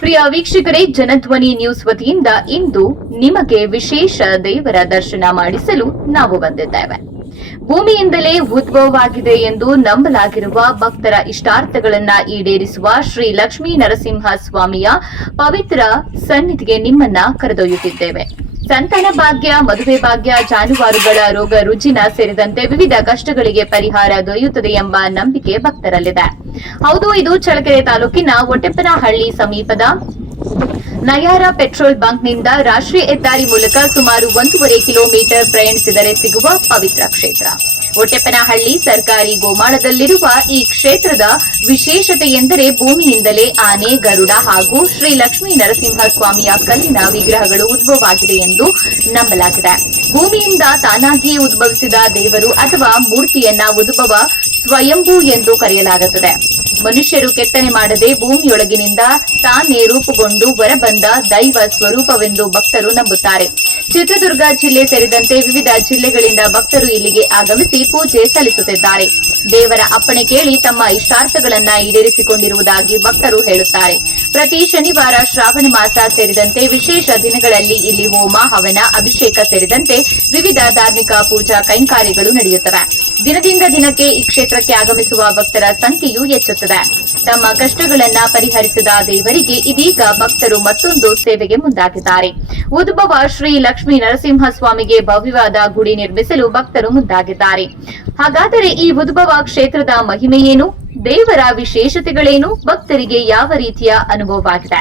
ಪ್ರಿಯ ವೀಕ್ಷಕರೇ, ಜನಧ್ವನಿ ನ್ಯೂಸ್ ವತಿಯಿಂದ ಇಂದು ನಿಮಗೆ ವಿಶೇಷ ದೇವರ ದರ್ಶನ ಮಾಡಿಸಲು ನಾವು ಬಂದಿದ್ದೇವೆ. ಭೂಮಿಯಿಂದಲೇ ಉದ್ಭವವಾಗಿದೆ ಎಂದು ನಂಬಲಾಗಿರುವ ಭಕ್ತರ ಇಷ್ಟಾರ್ಥಗಳನ್ನ ಈಡೇರಿಸುವ ಶ್ರೀ ಲಕ್ಷ್ಮೀ ನರಸಿಂಹ ಸ್ವಾಮಿಯ ಪವಿತ್ರ ಸನ್ನಿಧಿಗೆ ನಿಮ್ಮನ್ನ ಕರೆದೊಯ್ಯುತ್ತಿದ್ದೇವೆ. ಸಂತಾನ ಭಾಗ್ಯ, ಮದುವೆ ಭಾಗ್ಯ, ಜಾನುವಾರುಗಳ ರೋಗ ರುಜಿನ ಸೇರಿದಂತೆ ವಿವಿಧ ಕಷ್ಟಗಳಿಗೆ ಪರಿಹಾರ ದೊರೆಯುತ್ತದೆ ಎಂಬ ನಂಬಿಕೆ ಭಕ್ತರಲ್ಲಿದೆ. ಹೌದು, ಇದು ಚಳ್ಳಕೆರೆ ತಾಲೂಕಿನ ಹೊಟ್ಟೆಪ್ಪನಹಳ್ಳಿ ಸಮೀಪದ ನಯಾರ ಪೆಟ್ರೋಲ್ ಬಂಕ್ನಿಂದ ರಾಷ್ಟ್ರೀಯ ಹೆದ್ದಾರಿ ಮೂಲಕ ಸುಮಾರು 1.5 ಕಿಲೋಮೀಟರ್ ಪ್ರಯಾಣಿಸಿದರೆ ಸಿಗುವ ಪವಿತ್ರ ಕ್ಷೇತ್ರ. ಹೊಟ್ಟೆಪ್ಪನಹಳ್ಳಿ ಸರ್ಕಾರಿ ಗೋಮಾಳದಲ್ಲಿರುವ ಈ ಕ್ಷೇತ್ರದ ವಿಶೇಷತೆ ಎಂದರೆ ಭೂಮಿಯಿಂದಲೇ ಆನೆ, ಗರುಡ ಹಾಗೂ ಶ್ರೀ ಲಕ್ಷ್ಮೀ ನರಸಿಂಹ ಸ್ವಾಮಿಯ ಕಲ್ಲಿನ ವಿಗ್ರಹಗಳು ಉದ್ಭವವಾಗಿದೆ ಎಂದು ನಂಬಲಾಗಿದೆ. ಭೂಮಿಯಿಂದ ತಾನಾಗಿಯೇ ಉದ್ಭವಿಸಿದ ದೇವರು ಅಥವಾ ಮೂರ್ತಿಯನ್ನ ಉದ್ಭವ ಸ್ವಯಂಭೂ ಎಂದು ಕರೆಯಲಾಗುತ್ತದೆ. ಮನುಷ್ಯರು ಕೆತ್ತನೆ ಮಾಡದೆ ಭೂಮಿಯೊಳಗಿನಿಂದ ತಾನೇ ರೂಪುಗೊಂಡು ಹೊರಬಂದ ದೈವ ಸ್ವರೂಪವೆಂದು ಭಕ್ತರು ನಂಬುತ್ತಾರೆ. ಚಿತ್ರದುರ್ಗ ಜಿಲ್ಲೆ ಸೇರಿದಂತೆ ವಿವಿಧ ಜಿಲ್ಲೆಗಳಿಂದ ಭಕ್ತರು ಇಲ್ಲಿಗೆ ಆಗಮಿಸಿ ಪೂಜೆ ಸಲ್ಲಿಸುತ್ತಿದ್ದಾರೆ. ದೇವರ ಅಪ್ಪಣೆ ಕೇಳಿ ತಮ್ಮ ಇಷ್ಟಾರ್ಥಗಳನ್ನ ಈಡೇರಿಸಿಕೊಂಡಿರುವುದಾಗಿ ಭಕ್ತರು ಹೇಳುತ್ತಾರೆ. ಪ್ರತಿ ಶನಿವಾರ, ಶ್ರಾವಣ ಮಾಸ ಸೇರಿದಂತೆ ವಿಶೇಷ ದಿನಗಳಲ್ಲಿ ಇಲ್ಲಿ ಹೋಮ, ಹವನ, ಅಭಿಷೇಕ ಸೇರಿದಂತೆ ವಿವಿಧ ಧಾರ್ಮಿಕ ಪೂಜಾ ಕೈಂಕಾರ್ಯಗಳು ನಡೆಯುತ್ತವೆ. ದಿನದಿಂದ ದಿನಕ್ಕೆ ಈ ಕ್ಷೇತ್ರಕ್ಕೆ ಆಗಮಿಸುವ ಭಕ್ತರ ಸಂಖ್ಯೆಯೂ ಹೆಚ್ಚುತ್ತದೆ. ತಮ್ಮ ಕಷ್ಟಗಳನ್ನ ಪರಿಹರಿಸಿದ ದೇವರಿಗೆ ಇದೀಗ ಭಕ್ತರು ಮತ್ತೊಂದು ಸೇವೆಗೆ ಮುಂದಾಗಿದ್ದಾರೆ. ಉದ್ಭವ ಶ್ರೀ ಲಕ್ಷ್ಮೀ ನರಸಿಂಹ ಸ್ವಾಮಿಗೆ ಭವ್ಯವಾದ ಗುಡಿ ನಿರ್ಮಿಸಲು ಭಕ್ತರು ಮುಂದಾಗಿದ್ದಾರೆ. ಹಾಗಾದರೆ ಈ ಉದ್ಭವ ಕ್ಷೇತ್ರದ ಮಹಿಮೆಯೇನು? ದೇವರ ವಿಶೇಷತೆಗಳೇನು? ಭಕ್ತರಿಗೆ ಯಾವ ರೀತಿಯ ಅನುಭವವಾಗಿದೆ?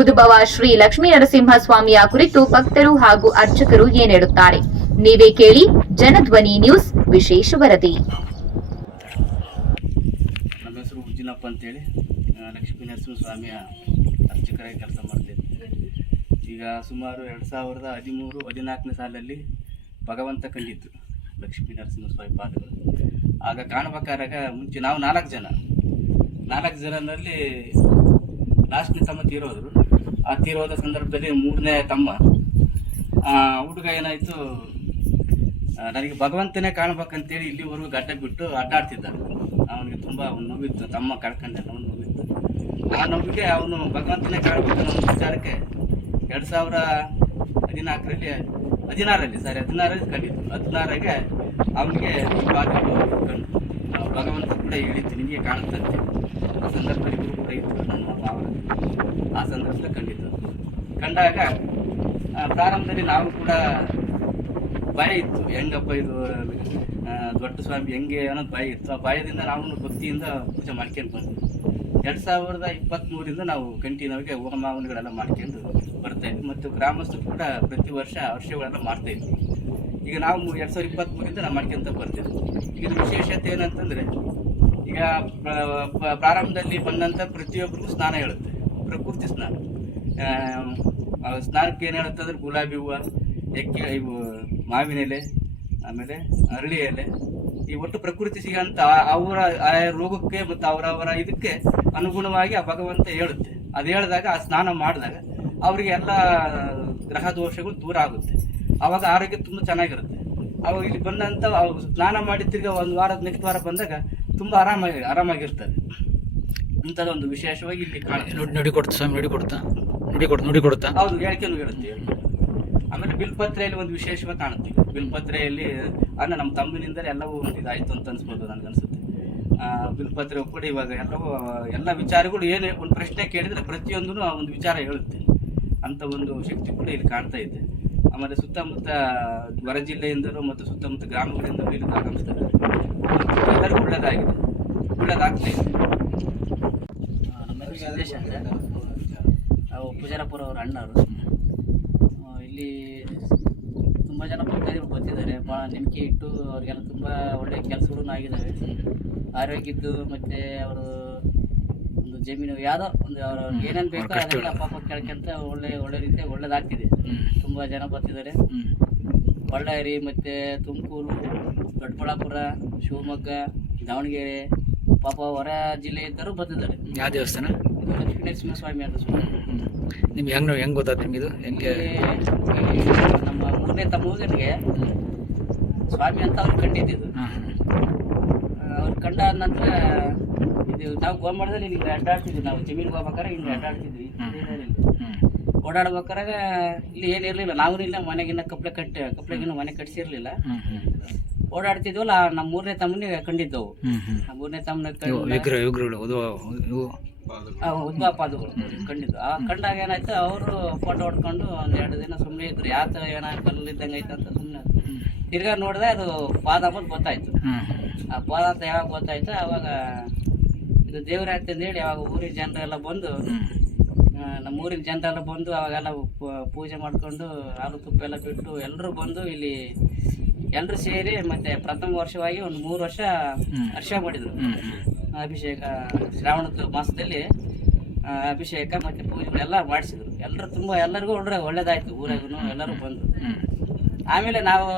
ಉದ್ಭವ ಶ್ರೀ ಲಕ್ಷ್ಮೀ ನರಸಿಂಹ ಸ್ವಾಮಿಯ ಕುರಿತು ಭಕ್ತರು ಹಾಗೂ ಅರ್ಚಕರು ಏನ್ ಹೇಳುತ್ತಾರೆ? ನೀವೇ ಕೇಳಿ. ಜನಧ್ವನಿ ನ್ಯೂಸ್ ವಿಶೇಷ ವರದಿ. ನಮ್ಮ ಹೆಸರು ಉಜ್ಜಿನಪ್ಪ ಅಂತೇಳಿ ಲಕ್ಷ್ಮೀ ನರಸಿಂಹ ಸ್ವಾಮಿಯ ಅರ್ಚಕರಾಗಿ ಕೆಲಸ ಮಾಡ್ತೇವೆ. ಈಗ ಸುಮಾರು 2013-14ನೇ ಸಾಲಲ್ಲಿ ಭಗವಂತ ಕಂಡಿತ್ತು ಲಕ್ಷ್ಮೀ ನರಸಿಂಹ ಸ್ವಾಮಿ ಪಾದಗಳು. ಆಗ ಕಾಣಬೇಕಾದಾಗ ಮುಂಚೆ ನಾವು 4 ಜನರಲ್ಲಿ ಲಾಸ್ಟ್ನೇ ತಮ್ಮ ತೀರೋದ್ರು. ಆ ತೀರೋದ ಸಂದರ್ಭದಲ್ಲಿ 3ನೇ ತಮ್ಮ ಹುಡುಗ ಏನಾಯಿತು, ನನಗೆ ಭಗವಂತನೇ ಕಾಣಬೇಕಂತೇಳಿ ಇಲ್ಲಿವರೆಗೂ ಗಡ್ಡ ಬಿಟ್ಟು ಅಡ್ಡಾಡ್ತಿದ್ದ. ಅವನಿಗೆ ತುಂಬ ನೋವಿತ್ತು, ತಮ್ಮ ಕಳ್ಕೊಂಡೆ ನೋವಿತ್ತು. ಆ ನೋವಿಗೆ ಅವನು ಭಗವಂತನೇ ಕಾಣಬೇಕು ಅನ್ನೋ ವಿಚಾರಕ್ಕೆ 2016ರಲ್ಲಿ ಕಂಡಿದ್ದು. 16ಗೆ ಅವನಿಗೆ ಈ ಪಾದಗಳು ಕಂಡು ಭಗವಂತ ಕೂಡ ಹೇಳಿತ್ತು, ನಿನಗೆ ಕಾಣುತ್ತಂತೆ. ಆ ಸಂದರ್ಭದಲ್ಲಿ ಇವರು ಕೂಡ ಇತ್ತು, ನಮ್ಮ ಭಾವನೆ. ಆ ಸಂದರ್ಭದಲ್ಲಿ ಕಂಡಿದ್ದು. ಕಂಡಾಗ ಪ್ರಾರಂಭದಲ್ಲಿ ನಾವು ಕೂಡ ಭಯ ಇತ್ತು, ಹೆಂಗಪ್ಪ ಇದು ದೊಡ್ಡ ಸ್ವಾಮಿ ಹೆಂಗೆ ಅನ್ನೋದು ಭಯ ಇತ್ತು. ಆ ಭಯದಿಂದ ನಾವು ಭಕ್ತಿಯಿಂದ ಪೂಜೆ ಮಾಡ್ಕೊಂಡು ಬಂದ್ವಿ. 2023ರಿಂದ ನಾವು ಕಂಟಿನ್ಯೂಗೆ ಹೋಮ ಹವನಗಳೆಲ್ಲ ಮಾಡ್ಕೊಂಡು ಬರ್ತಾ ಇದ್ವಿ. ಮತ್ತು ಗ್ರಾಮಸ್ಥರು ಕೂಡ ಪ್ರತಿ ವರ್ಷಗಳೆಲ್ಲ ಮಾಡ್ತಾ ಇದ್ವಿ. ಈಗ ನಾವು 2023ರಿಂದ ನಾವು ಮಾಡ್ಕೊಂತ ಬರ್ತಿದ್ವಿ. ಈಗ ವಿಶೇಷತೆ ಏನಂತಂದರೆ, ಈಗ ಪ್ರಾರಂಭದಲ್ಲಿ ಬಂದಂಥ ಪ್ರತಿಯೊಬ್ಬರಿಗೂ ಸ್ನಾನ ಹೇಳುತ್ತೆ, ಪ್ರಕೃತಿ ಸ್ನಾನ. ಸ್ನಾನಕ್ಕೆ ಏನು ಹೇಳುತ್ತಂದ್ರೆ ಗುಲಾಬಿ ಹೂವು, ಇವು ಮಾವಿನ ಎಲೆ, ಆಮೇಲೆ ಅರಳಿ ಎಲೆ, ಈ ಒಟ್ಟು ಪ್ರಕೃತಿ ಸಿಗಂತ ಅವರ ರೋಗಕ್ಕೆ ಮತ್ತು ಅವರವರ ಇದಕ್ಕೆ ಅನುಗುಣವಾಗಿ ಆ ಭಗವಂತ ಹೇಳುತ್ತೆ. ಅದು ಹೇಳಿದಾಗ, ಆ ಸ್ನಾನ ಮಾಡಿದಾಗ ಅವರಿಗೆ ಎಲ್ಲ ಗ್ರಹ ದೋಷಗಳು ದೂರ ಆಗುತ್ತೆ. ಆವಾಗ ಆರೋಗ್ಯ ತುಂಬ ಚೆನ್ನಾಗಿರುತ್ತೆ. ಅವಾಗ ಇಲ್ಲಿ ಬಂದಂಥ ಸ್ನಾನ ಮಾಡಿ ತಿರ್ಗಿ ನೆಕ್ಸ್ಟ್ ವಾರ ಬಂದಾಗ ತುಂಬ ಆರಾಮಾಗಿರ್ತಾರೆ. ಇಂಥದ್ದೊಂದು ವಿಶೇಷವಾಗಿ ಇಲ್ಲಿ ನೋಡಿಕೊಡ್ತಾ ಹೌದು, ಹೇಳಿಕೆನೂ ಹೇಳುತ್ತೆ. ಆಮೇಲೆ ಬಿಲ್ಪತ್ರೆಯಲ್ಲಿ ಒಂದು ವಿಶೇಷವಾಗಿ ಕಾಣುತ್ತೆ. ಬಿಲ್ಪತ್ರೆಯಲ್ಲಿ ಅಂದರೆ ನಮ್ಮ ತಮ್ಮಿನಿಂದಲೇ ಎಲ್ಲವೂ ಒಂದು ಇದಾಯಿತು ಅಂತ ಅನ್ಸ್ಬೋದು ನನಗನ್ಸುತ್ತೆ. ಬಿಲ್ಪತ್ರೆ ಕೂಡ ಇವಾಗ ಎಲ್ಲ ವಿಚಾರಗಳು ಏನೇ ಒಂದು ಪ್ರಶ್ನೆ ಕೇಳಿದರೆ ಪ್ರತಿಯೊಂದೂ ಒಂದು ವಿಚಾರ ಹೇಳುತ್ತೆ. ಅಂಥ ಒಂದು ಶಕ್ತಿ ಕೂಡ ಇಲ್ಲಿ ಕಾಣ್ತಾ ಇದೆ. ಆಮೇಲೆ ಸುತ್ತಮುತ್ತ ಹೊರ ಜಿಲ್ಲೆಯಿಂದಲೂ ಮತ್ತು ಸುತ್ತಮುತ್ತ ಗ್ರಾಮಗಳಿಂದಲೂ ಇಲ್ಲಿ ಆಗಮಿಸ್ತಾರೆ. ಎಲ್ಲರಿಗೂ ಒಳ್ಳೆಯದಾಗ್ತಾ ಇದೆ. ನಮ್ಮ ಸಂದೇಶ ಅಂದರೆ ನಾವು ಪೂಜಾರಪುರ ಅವರ ಅಣ್ಣವರು. ಇಲ್ಲಿ ತುಂಬ ಜನ ಭಕ್ತರು ಬರ್ತಿದ್ದಾರೆ. ಭಾಳ ನಂಬಿಕೆ ಇಟ್ಟು ಅವ್ರಿಗೆಲ್ಲ ತುಂಬ ಒಳ್ಳೆಯ ಕೆಲಸಗಳೂ ಆಗಿದ್ದಾವೆ. ಆರೋಗ್ಯದ್ದು ಮತ್ತು ಅವರು ಒಂದು ಜಮೀನು ಯಾವುದೋ ಒಂದು ಅವ್ರು ಏನೇನು ಬೇಕೋ ಅದೆಲ್ಲ ಪಾಪ ಕೇಳ್ಕೊಂತ ಒಳ್ಳೆ ರೀತಿ ಒಳ್ಳೇದಾಗ್ತಿದೆ. ತುಂಬ ಜನ ಬರ್ತಿದ್ದಾರೆ. ಬಳ್ಳಾರಿ ಮತ್ತು ತುಮಕೂರು, ದೊಡ್ಡಬಳ್ಳಾಪುರ, ಶಿವಮೊಗ್ಗ, ದಾವಣಗೆರೆ, ಪಾಪ ಹೊರ ಜಿಲ್ಲೆಯಿಂದಲೂ ಬರ್ತಿದ್ದಾರೆ. ಯಾವ ದೇವಸ್ಥಾನ? ಲಕ್ಷ್ಮೀ ನರಸಿಂಹ ಸ್ವಾಮಿ ಅಂತ ಸ್ವಾಮಿ. ನಿಮ್ಗೆ ಹೆಂಗೆ ಗೊತ್ತಾಯ್ತು ನಿಮಗಿದು? ಹೆಂಗೆ ನಮ್ಮ 3ನೇ ತಮ್ಮನಿಗೆ ಸ್ವಾಮಿ ಅಂತ ಅವ್ರು ಕಂಡಿದ್ದು. ಅವ್ರು ಕಂಡ ನಂತರ ಇದು ನಾವು ಗೋಮಾಳದಲ್ಲಿ ಇಲ್ಲಿ ಅಡ್ಡಾಡ್ತಿದ್ವಿ, ನಾವು ಜಮೀನಿಗೆ ಹೋಗ್ಬೇಕಾರೆ ಇಲ್ಲಿ ಅಡ್ಡಾಡ್ತಿದ್ವಿ. ಓಡಾಡ್ಬೇಕಾರಾಗ ಇಲ್ಲಿ ಏನಿರಲಿಲ್ಲ, ನಾವು ಇಲ್ಲ ಮನೆಗಿನ್ನ ಕಪ್ಲೆಗಿನ್ನ ಮನೆ ಕಟ್ಸಿರ್ಲಿಲ್ಲ. ಓಡಾಡ್ತಿದ್ವಲ್ಲ, ನಮ್ಮ ಮೂರನೇ ತಮ್ಮನಿಗೆ ಕಂಡಿದ್ದವು. ನಮ್ಮ ಮೂರನೇ ತಮ್ಮನ ಉದ್ಭವ ಪಾದಗಳು ಕಂಡಿದ್ದು. ಆ ಕಂಡಾಗ ಏನಾಯ್ತು, ಅವರು ಫೋಟೋ ಹೊಡ್ಕೊಂಡು ಒಂದು 2 ದಿನ ಸುಮ್ಮನೆ ಇದ್ರು. ಯಾತ ಕಲ್ಲಿದ್ದಂಗೆ ಐತೆ ಅಂತ ಸುಮ್ಮನೆ. ತಿರ್ಗಾ ನೋಡಿದೆ ಅದು ಪಾದ ಅಂಬದು ಗೊತ್ತಾಯ್ತು. ಆ ಪಾದ ಅಂತ ಯಾವಾಗ ಗೊತ್ತಾಯ್ತು, ಅವಾಗ ಇದು ದೇವ್ರ ಅಂತಂದೇಳಿ ಯಾವಾಗ ಊರಿನ ಜನರೆಲ್ಲ ಬಂದು, ನಮ್ಮ ಊರಿನ ಜನರೆಲ್ಲ ಬಂದು ಅವಾಗೆಲ್ಲ ಪೂಜೆ ಮಾಡ್ಕೊಂಡು ಹಾಲು ತುಪ್ಪ ಎಲ್ಲ ಬಿಟ್ಟು ಎಲ್ಲರೂ ಬಂದು ಇಲ್ಲಿ ಎಲ್ಲರೂ ಸೇರಿ ಮತ್ತೆ ಪ್ರಥಮ ವರ್ಷವಾಗಿ ಒಂದು 3 ವರ್ಷ ಹರ್ಷ ಮಾಡಿದ್ರು. ಅಭಿಷೇಕ ಶ್ರಾವಣದ ಮಾಸದಲ್ಲಿ ಅಭಿಷೇಕ ಮತ್ತೆ ಪೂಜೆಗಳೆಲ್ಲ ಮಾಡಿಸಿದ್ರು. ಎಲ್ಲರೂ ಎಲ್ಲರಿಗೂ ಒಳ್ಳೇದಾಯ್ತು. ಊರಾಗೂ ಎಲ್ಲರೂ ಬಂದರು. ಆಮೇಲೆ ನಾವು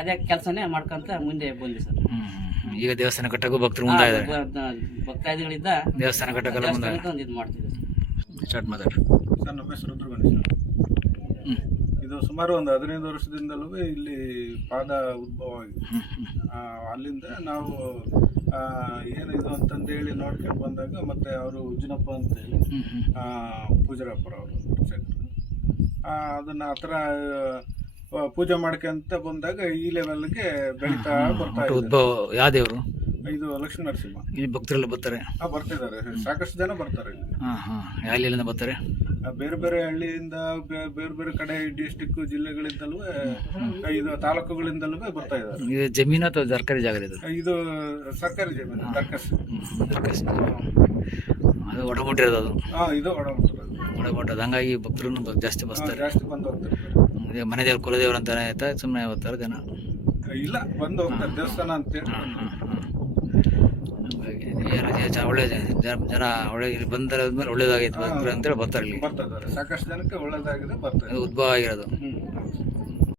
ಅದೇ ಕೆಲಸನೇ ಮಾಡ್ಕೊಂತ ಮುಂದೆ ಬಂದ್ವಿ ಸರ್. ಈಗ ದೇವಸ್ಥಾನ ಕಟ್ಟಕ್ಕೂ ಭಕ್ತರು ಭಕ್ತಾದಿಗಳಿದ್ದ ದೇವಸ್ಥಾನ ಕಟ್ಟಕ್ಕೆಲ್ಲ ಒಂದು ಇದು ಮಾಡ್ತಿದ್ವಿ ಸ್ಟಾರ್ಟ್ ಮಾತಾಡ್ರಿ ಸರ್. ನಮ್ಮ ಹೆಸರು ರುದ್ರಗಣೇಶ. ಇದು ಸುಮಾರು ಒಂದು 15 ವರ್ಷದಿಂದಲೂ ಇಲ್ಲಿ ಪಾದ ಉದ್ಭವ ಆಗಿದೆ. ಅಲ್ಲಿಂದ ನಾವು ಏನಿದು ಅಂತಂದೇಳಿ ನೋಡ್ಕೊಂಡು ಬಂದಾಗ ಮತ್ತೆ ಅವರು ಉಜ್ಜಿನಪ್ಪ ಅಂತೇಳಿ ಪೂಜಾರಪ್ಪರವರು ಅದನ್ನು ಆ ಥರ ಪೂಜೆ ಮಾಡ್ಕೊಂತ ಬಂದಾಗ ಈ ಲೆವೆಲ್ಗೆ ಬೆಳೀತಾ ಬರ್ತಾ ಇದೆ. ಉದ್ಭವ ಯಾವ ದೇವರು? ಇದು ಲಕ್ಷ್ಮೀ ನರಸಿಂಹ. ಇಲ್ಲಿ ಭಕ್ತರೆಲ್ಲ ಬರ್ತಾರೆ? ಬರ್ತಿದ್ದಾರೆ, ಸಾಕಷ್ಟು ಜನ ಬರ್ತಾರೆ ಇಲ್ಲಿ. ಎಲ್ಲಿಂದ ಬರ್ತಾರೆ? ಬೇರೆ ಬೇರೆ ಹಳ್ಳಿಯಿಂದ, ಬೇರೆ ಬೇರೆ ಕಡೆ ಡಿಸ್ಟಿಕ್ ಜಿಲ್ಲೆಗಳಿಂದಲೂ, ಇದು ತಾಲೂಕುಗಳಿಂದಲೂ ಬರ್ತಾ ಇದ್ದಾರೆ. ಇದು ಜಮೀನು ಅಥವಾ ಸರ್ಕಾರಿ ಜಾಗ? ಇದು ಸರ್ಕಾರಿ ಜಮೀನು, ದರ್ಕಸ್. ಅದು ಒಡಮುಟ್ಟಿರೋದು ಅದು? ಇದು ಒಡಮುಟ್ಟದು. ಹಂಗಾಗಿ ಭಕ್ತರು ಜಾಸ್ತಿ ಬರ್ತಾರೆ, ಜಾಸ್ತಿ ಬಂದು ಹೋಗ್ತಾರೆ. ಮನೆ ದೇವ್ರ ಕುಲದೇವ್ರ ಅಂತಾನೆ ಆಯ್ತಾ? ಸುಮ್ಮನೆ ಬರ್ತಾರೆ ಜನ? ಇಲ್ಲ, ಬಂದು ಹೋಗ್ತಾರೆ ದೇವಸ್ಥಾನ ಅಂತೇಳಿ. ಒಳ್ಳೆ ಜನ ಒಳ್ಳೆ ಇಲ್ಲಿ ಬಂದಾದ್ಮೇಲೆ ಒಳ್ಳೇದಾಗೈತೆ ಅಂತೇಳಿ ಬರ್ತಾರೆ ಇಲ್ಲಿ. ಬರ್ತಾ ಇದ್ದಾರೆ, ಸಾಕಷ್ಟು ಜನಕ್ಕೆ ಒಳ್ಳೇದಾಗಿದೆ, ಬರ್ತಾರೆ. ಉದ್ಭವ ಆಗಿರೋದು.